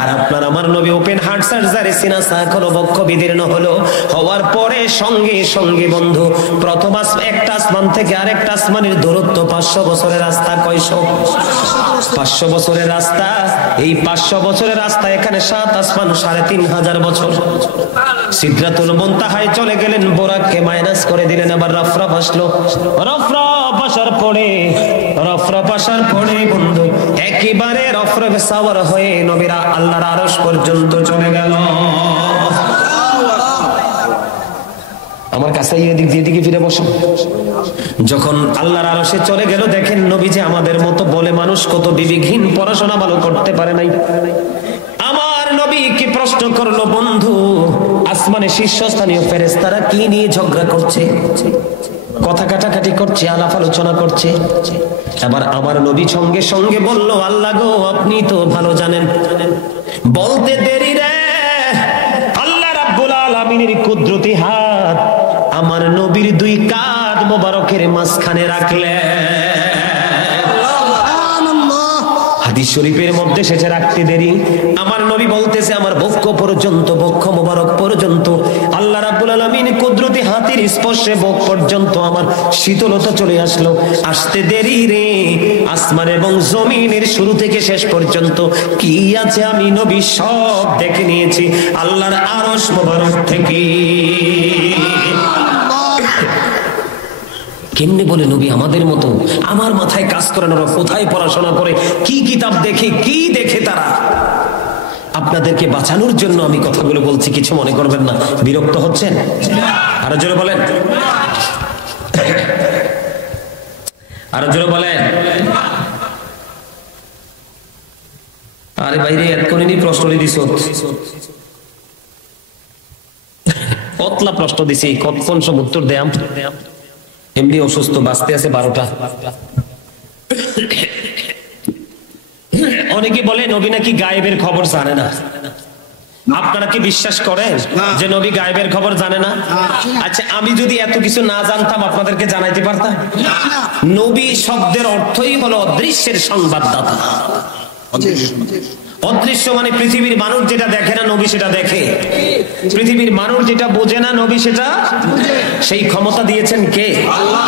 আর আপনার আমার নবী ওপেন হার্ট সার্জারি, সিনা সাক হলো, বক্ষ বিদীর্ণ হলো, হওয়ার পরে সঙ্গে সঙ্গে বন্ধু প্রথম একটা আসমান থেকে আরেকটা আসমানের দূরত্ব 500 বছরের রাস্তা। কয়শো? 500 বছরের রাস্তা। এই 500 বছরের রাস্তা, এখানে 7 আসমান 3500 বছর। সিদরাতুল মুনতাহায় চলে গেলেন, বোরাককে মাইনাস করে দিলেন, আবার রফরফ আসলো, রফরফ আসার পরে বন্ধু একেবারে রফরফে সাওয়ার হয়ে নবীরা আল্লাহর আরশ পর্যন্ত চলে গেল। আমার কাছে এদিক দিয়ে দিকে ফিরে বসো। যখন আল্লাহর আরশে চলে গেল, দেখেন নবী যে আমাদের মতো বলে মানুষ, কত বিবেকহীন, পড়াশোনা ভালো করতে পারে নাই। আমার নবী কি প্রশ্ন করলো বন্ধু, আসমানে শীর্ষস্থানীয় ফেরেশতারা কি নিয়ে ঝগড়া করছে, কথা কাটাকাটি করছে, আলাপ আলোচনা করছে। এবার আমার নবী সঙ্গে সঙ্গে বলল, আল্লাহ গো আপনি তো ভালো জানেন। বলতে দেরি রে, আল্লাহ রাব্বুল আলামিনের কুদরতি হাত আমার নবীর 2 কাঁধ মোবারকের মাঝখানে রাখলেন। হাদিস শরীফের মধ্যে সেটা রাখতে দেরি। আমার নবী বলতেছে, আমার বক্ষ পর্যন্ত, বক্ষ মোবারক পর্যন্ত আল্লাহ রাব্বুল আলামিন কুদরতি হাতের স্পর্শে বক্ষ পর্যন্ত আমার শীতলতা চলে আসলো। আসতে দেরি রে, আসমান এবং জমিনের শুরু থেকে শেষ পর্যন্ত কি আছে আমি নবী সব দেখে নিয়েছি আল্লাহর আরশ মোবারক থেকে। কেমনে বলে নবী আমাদের মতো? আমার মাথায় কাজ করে না, ওরা কোথায় পড়াশোনা করে, কি কিতাব দেখে, কি দেখে তারা। আপনাদেরকে বাঁচানোর জন্য আমি কথাগুলো বলছি, কিছু মনে করবেন না। বিরক্ত হচ্ছেন? আরো জোরে বলেন, আরো জোরে বলেন। আরে বাইরে এতক্ষণই প্রশ্নই দিছ, কতলা প্রশ্ন দিছি, কতক্ষণ সব উত্তর দেয়াম। এমনি অসুস্থ, বাঁচতে আছে 12টা। অনেকে বলে নবী নাকি গায়েবের খবর জানে না। আপনারা কি বিশ্বাস করেন যে নবী গায়েবের খবর জানে না? আচ্ছা, আমি যদি এত কিছু না জানতাম আপনাদেরকে জানাইতে পারতাম? নবী শব্দের অর্থই হলো অদৃশ্যের সংবাদদাতা। অদৃশ্য মানে পৃথিবীর মানুষ যেটা দেখে না, নবী সেটা দেখে। পৃথিবীর মানুষ যেটা বোঝে না, নবী সেটা। সেই ক্ষমতা দিয়েছেন কে? আল্লাহ।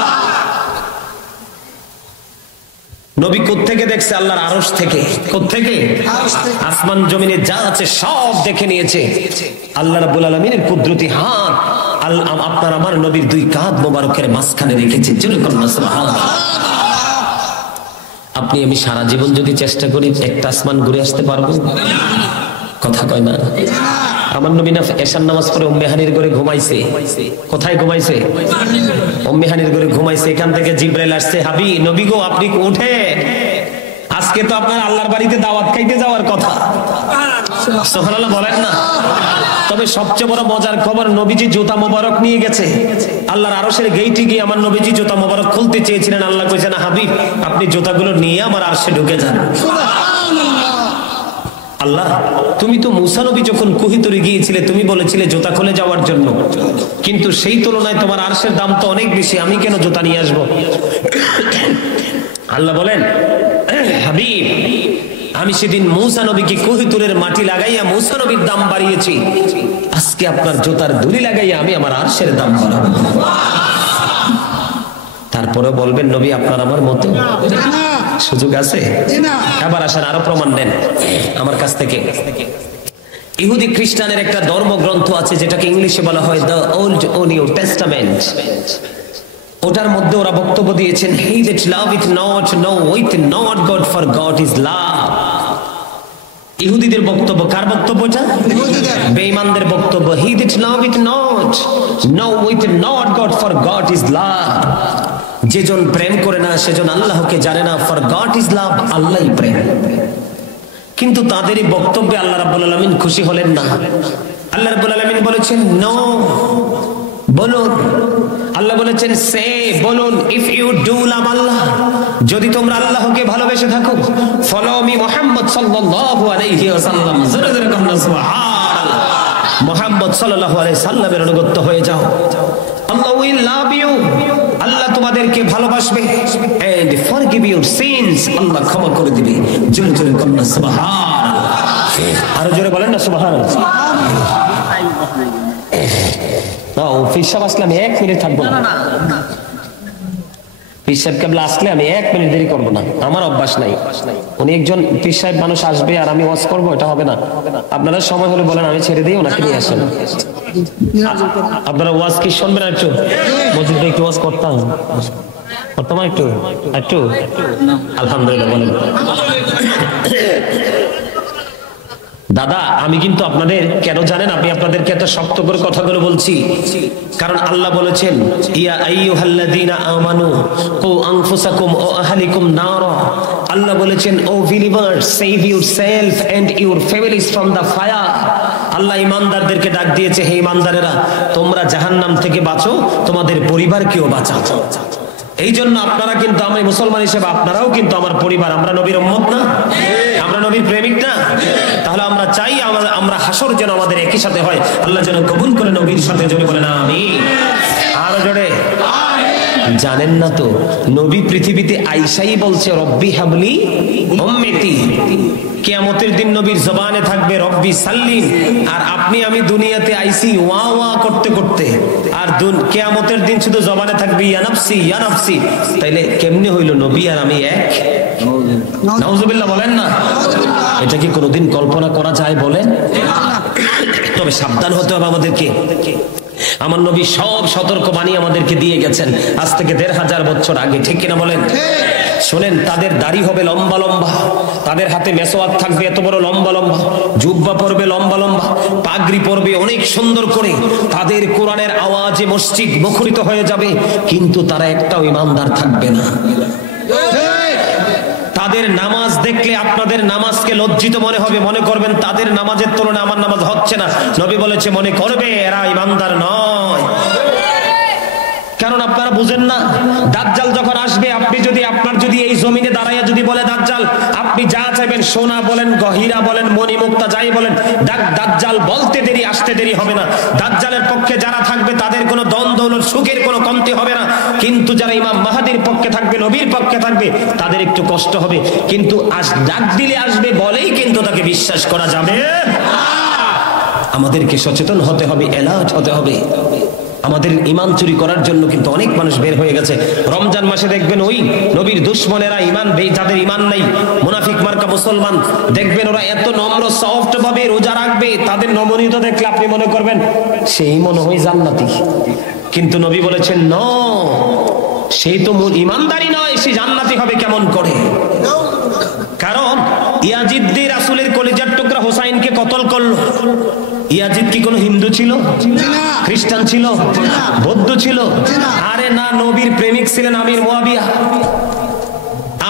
নবী কোত্থেকে দেখছে? আল্লাহর আরশ থেকে। কোত্থেকে? আসমান জমিনে যা আছে সব দেখে নিয়েছে। আল্লাহ রাব্বুল আলামিনের কুদরতি হাত আপনার আমার নবীর 2 কাঁধ মোবারকের মাঝখানে রেখেছে। সুবহানাল্লাহ। আপনি আমি সারা জীবন যদি চেষ্টা করি একটা আসমান ঘুরে আসতে পারবো? কথা কয় না। আমার নবী না এশার নামাজ পড়ে উম্মে হানির ঘরে ঘুমাইছে। কোথায় ঘুমাইছে? উম্মে হানির ঘরে ঘুমাইছে। এখান থেকে জিবরাইল আসছে, হাবি নবী গো আপনি উঠে, আজকে তো আপনার আল্লাহর বাড়িতে দাওয়াত খাইতে যাওয়ার কথা। সুবহানাল্লাহ বলেন না। তবে সবচেয়ে বড় মজার খবর, নবীজি জুতা মোবারক নিয়ে গেছে। আল্লাহর আরশের গেইটে গিয়ে আমার নবীজি জুতা মোবারক খুলতে চেয়েছিলেন। আল্লাহ কইছেন, হাবিব আপনি জুতাগুলো নিয়ে আমার আরশে ঢুকে যান। আল্লাহ, তুমি তো মুসা নবী যখন কুহিতুরে গিয়েছিলে তুমি বলেছিলে জুতা খুলে যাওয়ার জন্য, কিন্তু সেই তুলনায় তোমার আরশের দাম তো অনেক বেশি, আমি কেন জুতা নিয়ে আসবো? আল্লাহ বলেন, হাবিব আমি সেদিন মুসা নবীকে কুহিতুরের মাটি লাগাইয়া মুসা নবীর দাম বাড়িয়েছি, আজকে আপনার জুতার ধুলি লাগাইয়া আমি আমার আরশের দাম বাড়াবো। তারপরে বলবেন নবী আপনার আমার মতো? সুযোগ আছে? এবার আসেন আরো প্রমাণ দেন আমার কাছ থেকে। ইহুদি খ্রিস্টানের একটা ধর্মগ্রন্থ আছে যেটাকে ইংলিশে বলা হয় দ্য ওল্ড ও নিউ টেস্টামেন্ট। ওটার মধ্যে ওরা বক্তব্য দিয়েছেন he that loveth not knoweth not God, for God is love। ইহুদিদের বক্তব্য, কার বক্তব্য এটা? বেঈমানদের বক্তব্য। He that loveth not knoweth not God, for God is love। যেজন প্রেম করে না সেজন আল্লাহকে জানে না, for God is love, আল্লাহই প্রেম। কিন্তু তাদেরই বক্তব্যে আল্লাহ রাব্বুল আলামিন খুশি হলেন না। আল্লাহ রাব্বুল আলামিন বলেছেন নো, বলুন, আল্লাহ বলেছেন সে, বলুন, ইফ ইউ ডু লাভ আল্লাহ, যদি তোমরা আল্লাহকে ভালোবেসে থাকো, ফলো মি মুহাম্মদ সাল্লাল্লাহু আলাইহি ওয়াসাল্লাম, জোরে জোরে বলুন সুবহানাল্লাহ, মুহাম্মদ সাল্লাল্লাহু আলাইহি সাল্লামের অনুগত হয়ে যাও। আল্লাহ উইল লাভ ইউ, আল্লাহ তোমাদেরকে ভালোবাসবে, এন্ড ফরগিভ ইউর সিনস, আল্লাহ ক্ষমা করে দিবে। জোরে জোরে বলুন সুবহানাল্লাহ, আরো জোরে বলেন না সুবহানাল্লাহ। ফিরসাব আসলে আমি 1 মিনিট থাকবো না। পীর সাহেব কেবলা আসলে আমি 1 মিনিট দেরি করবো না, আমার অভ্যাস নাই। উনি একজন পীর সাহেব মানুষ আসবে আর আমি ওয়াজ করবো, এটা হবে না। আপনারা সময় হলে বলেন, আমি ছেড়ে দিই, ওনাকে নিয়ে আসেন। আপনারা ওয়াজ কি শুনবেন? একটু মসজিদে একটু ওয়াজ করতাম, একটু একটু আলহামদুলিল্লাহ বলেন। দাদা আমি কিন্তু আপনাদের কেন জানেন, আমি আপনাদেরকে এত শক্ত করে কথাগুলো বলছি, কারণ আল্লাহ বলেছেন ইয়া আইয়ুহাল্লাযীনা আমানু কু আনফুসাকুম ওয়া আহলিকুম নারা। আল্লাহ বলেছেন O believers, save yourself and your families from the fire. Allah ইমানদারদেরকে ডাক দিয়েছে, হে ইমানদারেরা, তোমরা জাহান্নাম থেকে বাঁচো, তোমাদের পরিবারকেও বাঁচাও। এই জন্য আপনারা কিন্তু, আমি মুসলমান হিসেবে আপনারাও কিন্তু আমার পরিবার। আমরা নবীর উম্মত না? আমরা নবীর প্রেমিক না? তাহলে আমরা চাই আমরা হাসর যেন আমাদের একই সাথে হয়। আল্লাহ যেন কবুল করে নবীর সাথে, জোরে বলেন আমিন। আরো জোরে। জানেন না তো নবী পৃথিবীতে আইসাই বলছে রব্বি হাবলি উম্মতি। কিয়ামতের দিন নবীর জবানে থাকবে রব্বি সাল্লিম, আর আপনি আমি দুনিয়াতে আইসি ওয়া ওয়া করতে করতে, আর কিয়ামতের দিন শুধু জবানে থাকবে ইয়া নাফসি ইয়া নাফসি। তাইলে কেমনে হইল নবী আর আমি এক? নাউজুবিল্লাহ বলেন না। এটা কি কোনোদিন কল্পনা করা যায় বলেন? তবে সাবধান হতে হবে আমাদেরকে। আমার নবী সব সতর্ক বাণী আমাদেরকে দিয়ে গেছেন আজ থেকে 1500 বছর আগে, ঠিক কিনা বলেন? শোনেন, তাদের দাড়ি হবে লম্বা লম্বা, তাদের হাতে মেসওয়াক থাকবে এত বড় লম্বা লম্বা, জুব্বা পরবে লম্বা লম্বা, পাগড়ি পরবে অনেক সুন্দর করে, তাদের কোরআনের আওয়াজে মসজিদ মুখরিত হয়ে যাবে, কিন্তু তারা একটাও ইমানদার থাকবে না। তাদের নামাজ দেখলে আপনাদের নামাজকে লজ্জিত মনে হবে, মনে করবেন তাদের নামাজের তুলনায় আমার নামাজ হচ্ছে না। নবী বলেছে মনে করবে এরা ইমানদার নয়। কারণ আপনারা বুঝেন না, দাজ্জাল যখন আসবে, আপনি যদি আপনার যদি এই জমিনে দাঁড়াইয়া যদি বলে দাজ্জাল, আপনি যা চাইবেন, সোনা বলেন, গহিরা বলেন, মণিমুক্তা যাই বলেন, দাজ্জাল বলতে দেরি, আসতে দেরি হবে না। দাজ্জালের পক্ষে যারা থাকবে তাদের কোনো দ্বন্দ্ব, সুখের কোনো কমতি হবে না। কিন্তু যারা ইমাম মাহাদির পক্ষে থাকবে, নবীর পক্ষে থাকবে, তাদের একটু কষ্ট হবে। কিন্তু ডাক দিলে আসবে বলেই কিন্তু তাকে বিশ্বাস করা যাবে। আমাদেরকে সচেতন হতে হবে, অ্যালার্ট হতে হবে। আমাদের ঈমান চুরি করার জন্য কিন্তু অনেক মানুষ বের হয়ে গেছে। রমজান মাসে দেখবেন ওই নবীর দুশমনেরা, ঈমান যাদের ঈমান নাই, মুনাফিক মার্কা মুসলমান, দেখবেন ওরা এত নম্র সফট ভাবে রোজা রাখবে, তাদের নমনীয়তা দেখলে আপনি মনে করবেন সেই মনে হয় জান্নাতি। কিন্তু নবী বলেছেন ন, সেই তো ঈমানদারি নয়, সে জান্নাতি হবে কেমন করে? কারণ ইয়াজিদ রাসূলের কলিজার টুকরা হুসাইনকে কতল করলো। ইয়াজিদ কি কোনো হিন্দু ছিল? খ্রিস্টান ছিল? বৌদ্ধ ছিল? আরে না, নবীর প্রেমিক ছিলেন আমির মুয়াবিয়া।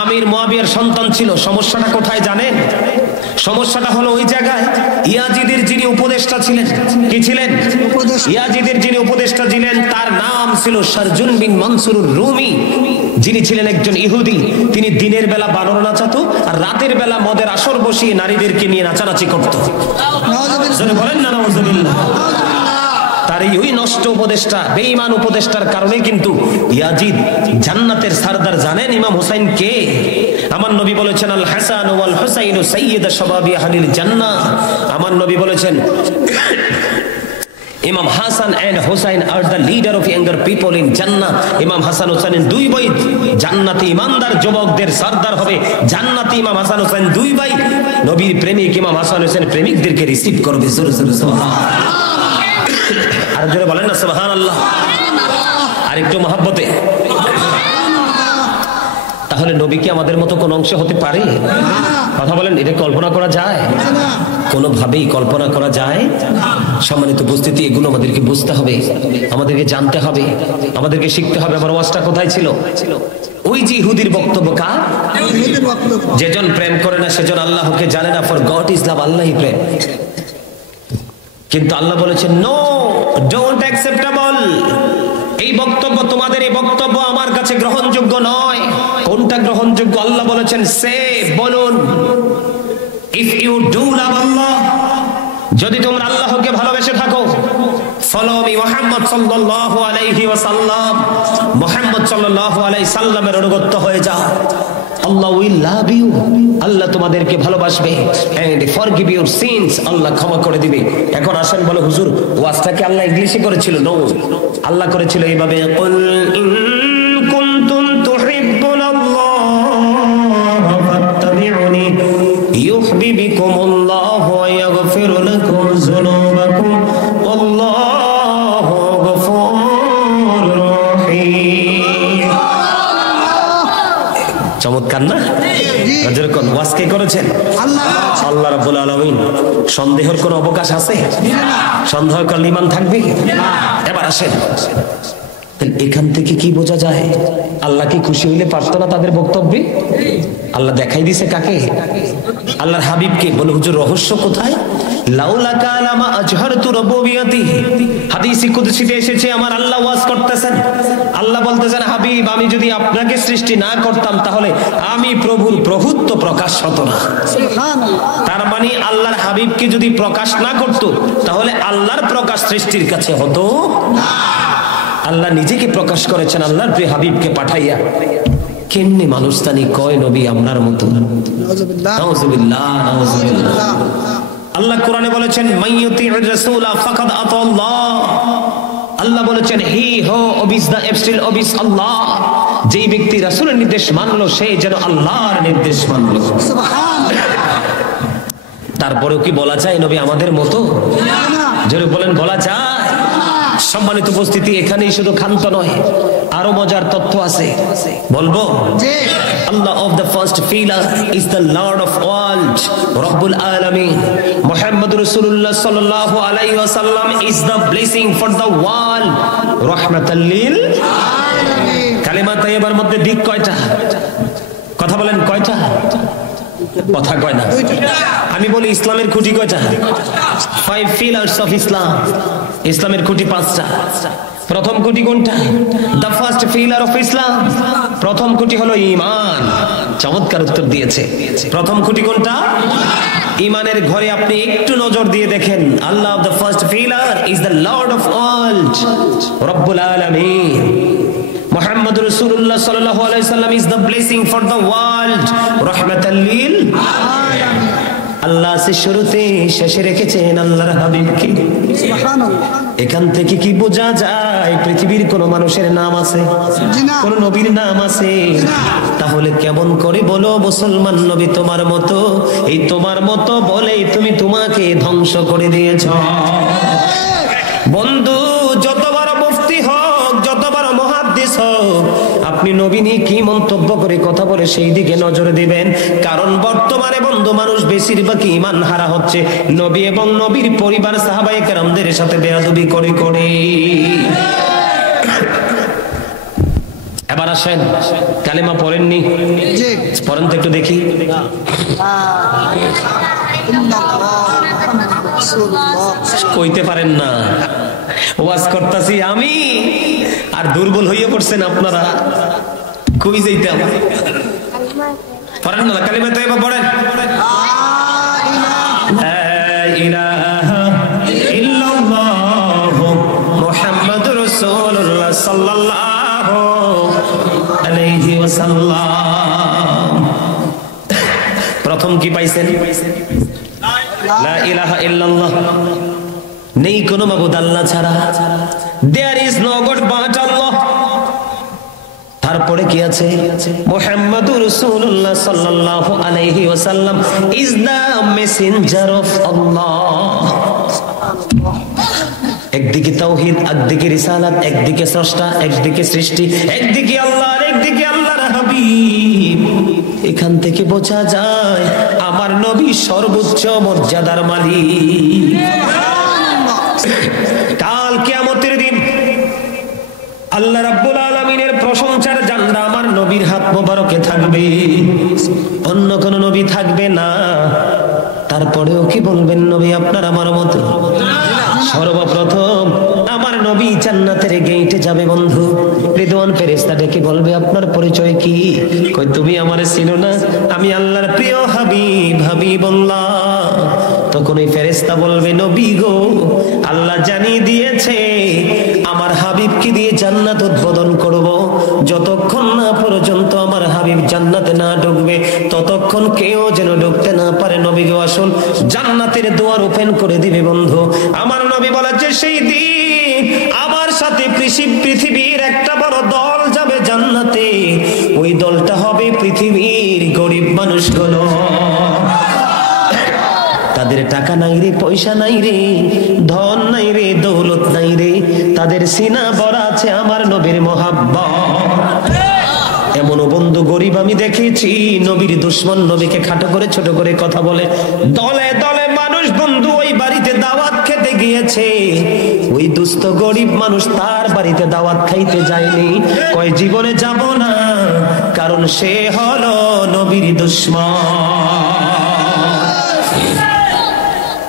আমির মুয়াবিয়ার সন্তান ছিল। সমস্যাটা কোথায় জানেন? সমস্যাটা হলো ওই জায়গায় ইয়াজিদের যিনি উপদেষ্টা ছিলেন, কি ছিলেন? ইয়াজিদের যিনি উপদেষ্টা ছিলেন তার নাম ছিল শারজুন বিন মনসুরুর রুমি, যিনি ছিলেন একজন ইহুদি। তিনি দিনের বেলা বানর নাচাতো আর রাতের বেলা মদের আসর বসিয়ে নারীদেরকে নিয়ে নাচানাচি করত। বলেন না নাউজুবিল্লাহ। তার এই নষ্ট উপদেষ্টা, বেঈমান উপদেষ্টার কারণে কিন্তু ইয়াজিদ জান্নাতের সরদার। জানেন ইমাম হুসাইন কে? আমার নবী বলেছেন আল হাসান ওয়াল হুসাইন সাইয়্যিদা শাবাবি আহলিল জান্নাহ। আমার নবী বলেছেন Imam Hassan and Hussein are the leader of younger people in Jannah. Imam Hassan Hussein দুই ভাই জান্নাতি ইমানদার যুবকদের সরদার হবে। জান্নাতি ইমাম হাসান হোসেন দুই ভাই নবীর প্রেমিক ইমাম হাসান হোসেন প্রেমিকদেরকে রিসিভ করবে। জোরে জোরে সুবহানাল্লাহ। আর জোরে বলেন না সুবহানাল্লাহ। আর একটু মহব্বতে। তাহলে নবী কি আমাদের মতো কোন অংশ হতে পারে? কথা বলেন, এটা কল্পনা করা যায়? কোনোভাবেই কল্পনা করা যায়? সম্মানিত উপস্থিতি, এগুলো আমাদেরকে বুঝতে হবে, আমাদেরকে জানতে হবে, আমাদেরকে শিখতে হবে। আমার ওয়াজটা কোথায় ছিল? ওই যে ইহুদির বক্তব্য কার? যেজন প্রেম করে না সেজন আল্লাহকে জানে না। ফর গড ইজ লাভ, আল্লাহই প্রেম। কিন্তু আল্লাহ বলেছেন নো, ডোন্ট অ্যাকসেপ্টেবল। এই বক্তব্য, তোমাদের এই বক্তব্য আমার কাছে গ্রহণযোগ্য নয়। কোনটা গ্রহণযোগ্য? আল্লাহ বলেছেন সে, বলুন, ইফ ইউ ডু লাভ আল্লাহ, যদি তোমরা আল্লাহকে ভালোবেসে থাকো, ফলো মি মুহাম্মদ সাল্লাল্লাহু আলাইহি ওয়াসাল্লাম, মুহাম্মদ সাল্লাল্লাহু আলাইহি সাল্লামের অনুগত হয়ে যাও, আল্লাহ উইল লাভ ইউ, আল্লাহ তোমাদেরকে ভালোবাসবে, এন্ড ফরগিভ ইউর সিনস, আল্লাহ ক্ষমা করে দিবে। এখন আসেন বলো হুজুর, ওয়াজটাকে আল্লাহ ইংলিশে করেছিল? নো, আল্লাহ করেছিল এইভাবে, কুল ইন কুনতুম তুহিব্বুনাল্লাহ ফাত্তাবিউনি ইউহিব্বুকুমুল্লাহু ওয়া ইয়াগফির লাকুম যুনুবাকুম আল্লাহু গফুরুর রহিম। চমৎকার না? যেরকম ওয়াজ কে করেছেন? আল্লাহ রাব্বুল আলামিন। সন্দেহের কোনো অবকাশ আছে? সন্দেহ করলে ঈমান থাকবে? এবার আসেন, এখান থেকে কি বোঝা যায়? আল্লাহ কি খুশি হইলে পারতো না তাদের বক্তব্যে? আল্লাহ দেখাই দিছে কাকে? আল্লাহর হাবিবকে। বলে হুজুর রহস্য কোথায়? লাউলা কালামা আজহারতু রুবুবিয়াতি, হাদিসে কুদসিতে এসেছে আমার আল্লাহ ওয়াজ করতেছেন, আল্লাহ বলতেছেন হাবিব, আমি যদি আপনাকে সৃষ্টি না করতাম তাহলে আমি প্রভুর প্রভুত্ব প্রকাশ হতো না। তার মানে আল্লাহর হাবিবকে যদি প্রকাশ না করত তাহলে আল্লাহর প্রকাশ সৃষ্টির কাছে হতো না। আল্লাহ নিজেকে প্রকাশ করেছেন আল্লাহর প্রিয় হাবিবকে পাঠাইয়া। কেমনি মানুষ তানি কয় নবী আমরার মতো? নাউযুবিল্লাহ, নাউযুবিল্লাহ। আল্লাহ কোরআনে বলেছেন মাইয়ুতির রাসূলা ফাকাদ আতাল্লাহ। আল্লাহ বলেছেন হি হো ওবিস দা এবস্টিল ওবিস আল্লাহ। যেই ব্যক্তি রাসূলের নির্দেশ মানলো সে যেন আল্লাহর নির্দেশ মানলো। সুবহানাল্লাহ। তারপরেও কি বলা যায় নবী আমাদের মতো? জোরে বলেন, বলা যায়? সম্মানিত উপস্থিতি, এখানেই শুধু ক্ষান্ত নয়, আরো মজার তথ্য আছে, বলবো? Allah of the first pillar is the lord of world, রব্বুল আলামিন। মুহাম্মদ রাসূলুল্লাহ সাল্লাল্লাহু আলাইহি ওয়াসাল্লাম is the blessing for the world, রাহমাতাল লিল আলামিন। কালিমা তাইয়্যিবার মধ্যে দিক কয়টা? কথা বলেন, কয়টা? কথা কয় না। আমি বলি ইসলামের খুঁটি কয়টা? 5 pillars of Islam। ইসলামের খুঁটি 5টা। প্রথম খুঁটি কোনটা? The first pillar of Islam. প্রথম খুঁটি হলো ঈমান। চমৎকার উত্তর দিয়েছে। প্রথম খুঁটি কোনটা? ঈমানের ঘরে আপনি একটু নজর দিয়ে দেখেন, Allah the first pillar is the lord of world, রব্বুল আলামিন। মুহাম্মদ রাসূলুল্লাহ সাল্লাল্লাহু আলাইহি সাল্লাম is the blessing for the world, রাহমাতাল লিল আলামিন। আল্লাহ সে শুরুতে শেষে রেখেছেন আল্লাহর হাবিবকে। সুবহানাল্লাহ। এখান থেকে কি বোঝা যায় পৃথিবীর কোন মানুষের নাম আছে? কোন নবীর নাম আছে? তাহলে কেমন করে বলো মুসলমান নবী তোমার মতো? এই তোমার মতো বলেই তুমি তোমাকে ধ্বংস করে দিয়েছো। বন্ধু, যত বড় মুফতি হোক, যত বড় মুহাদ্দিস হোক, আপনি নবী নিয়ে কি মন্তব্য করে কথা বলে সেই দিকে নজর দিবেন। কারণ বর্তমানে বন্ধু মানুষ বেশিরভাগ ঈমান হারা হচ্ছে নবী এবং নবীর পরিবার সাহাবায়ে কেরামদের সাথে বেয়াদবি করে করে। এবার আসেন, কালেমা পড়েননি? পড়েন তো একটু দেখি। কইতে পারেন না, ওয়াজ করতেছি আমি, আর দুর্বল হয়ে পড়ছেন আপনারা। কই যাইতাম? পড়েন না, কালিমা তো এবার পড়েন। লা ইলাহা ইল্লাল্লাহু মুহাম্মাদুর রাসূলুল্লাহ সাল্লাল্লাহু আলাইহি ওয়াসাল্লাম। প্রথম কি পাইছেন? লা ইলাহা ইল্লাল্লাহ। নেই কোনো মাবুদ আল্লাহ ছাড়া। There is no God but Allah. তারপরে কি আছে? মুহাম্মাদুর রাসূলুল্লাহ সাল্লাল্লাহু আলাইহি ওয়াসাল্লাম is the messenger of Allah. একদিকে তাওহীদ, একদিকে রিসালাত, একদিকে স্রষ্টা, একদিকে সৃষ্টি, একদিকে আল্লাহ, একদিকে আল্লাহর হাবিব। এখান থেকে বোঝা যায় আমার নবী সর্বোচ্চ মর্যাদার মালিক। কাল কিয়ামতের দিন আল্লাহ রাব্বুল আলামিনের প্রশংসার ঝান্ডা আমার নবীর হাত মোবারকে থাকবে, অন্য কোন নবী থাকবে না। তারপরেও কি বলবেন নবী আপনার আমার মতো? সর্বপ্রথম আমার নবী জান্নাতের গেটে যাবে বন্ধু, রিদওয়ান ফেরেশতা ডেকে বলবে আপনার পরিচয় কি? কই তুমি আমারে চিনো না? আমি আল্লাহর প্রিয় হাবিব, হাবিবুল্লাহ। তখন ওই ফেরেশতা বলবে নবী গো, আল্লাহ জানিয়ে দিয়েছে আমার হাবিবকে দিয়ে জান্নাত উদ্বোধন করব। যতক্ষণ না পর্যন্ত আমার হাবিব জান্নাতে না ঢুকবে ততক্ষণ কেউ যেন ঢুকতে না পারে। নবী গো আসুন, জান্নাতের দুয়ার ওপেন করে দিবে বন্ধু। আমার নবী বলে যে সেই দিন আমার সাথে পৃথিবীর একটা বড় দল যাবে জান্নাতে। ওই দলটা হবে পৃথিবীর গরিব মানুষগুলো। তাদের টাকা নাই রে, পয়সা নাই রে, ধন নাই রে, দৌলত নাই রে, তাদের সিনা ভরা আছে আমার নবীর মহাব্বত। এমনও বন্ধু গরিব আমি দেখেছি, নবীর দুশমন নবীকে খাটো করে ছোট করে কথা বলে। দলে দলে মানুষ বন্ধু ওই বাড়িতে দাওয়াত খেতে গিয়েছে, ওই দুস্থ গরিব মানুষ তার বাড়িতে দাওয়াত খাইতে যায়নি। কয় জীবনে যাব না, কারণ সে হলো নবীর দুশমন।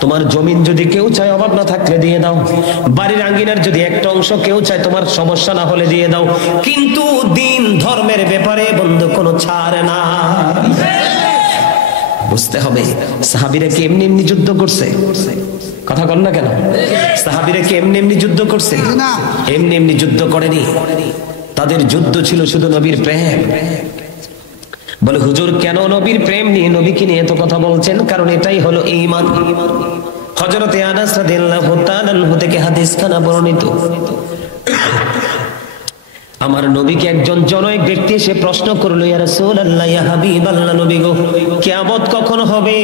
তোমার জমিন যদি কেউ চায় অভাব না থাকলে দিয়ে দাও, বাড়ির আঙ্গিনার যদি একটা অংশ কেউ চায় তোমার সমস্যা না হলে দিয়ে দাও, কিন্তু দিন ধর্মের ব্যাপারে বন্ধু কোনো ছাড় না। বুঝতে হবে সাহাবীরা কি এমনি এমনি যুদ্ধ করছে? কথা বল না কেন? সাহাবীরা কি এমনি এমনি যুদ্ধ করছে? এমনি এমনি যুদ্ধ করেনি। তাদের যুদ্ধ ছিল শুধু নবীর প্রেম। বলে হুজুর কেন নবীর প্রেম নিয়ে, নবীকে নিয়ে এত কথা বলছেন? কারণ এটাই হলো ঈমান। হযরতে আনাস রাদিয়াল্লাহু তাআলা আনহু থেকে হাদিস খানা বর্ণিত, আমার নবীকে একজন জনৈক ব্যক্তি এসে প্রশ্ন করলো, ইয়া রাসূলুল্লাহ, ইয়া হাবিবাল্লাহ, নবী গো কিয়ামত কখন হবে?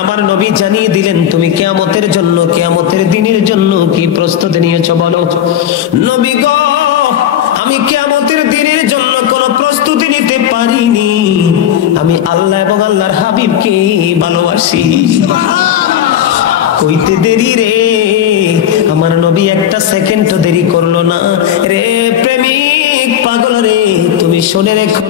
আমার নবী জানিয়ে দিলেন তুমি কিয়ামতের জন্য, কিয়ামতের দিনের জন্য কি প্রস্তুতি নিয়েছো বলো। নবী গো আমি কিয়ামতের দিনের জন্য কোনো প্রস্তুতি নিতে পারিনি, আমি আল্লাহ এবং আল্লাহর হাবিবকে ভালোবাসি। কইতে দেরি রে, আমার নবী একটা সেকেন্ড দেরি করলো না রে। প্রেমিক পাগল রে, তুমি শুনে রেখো।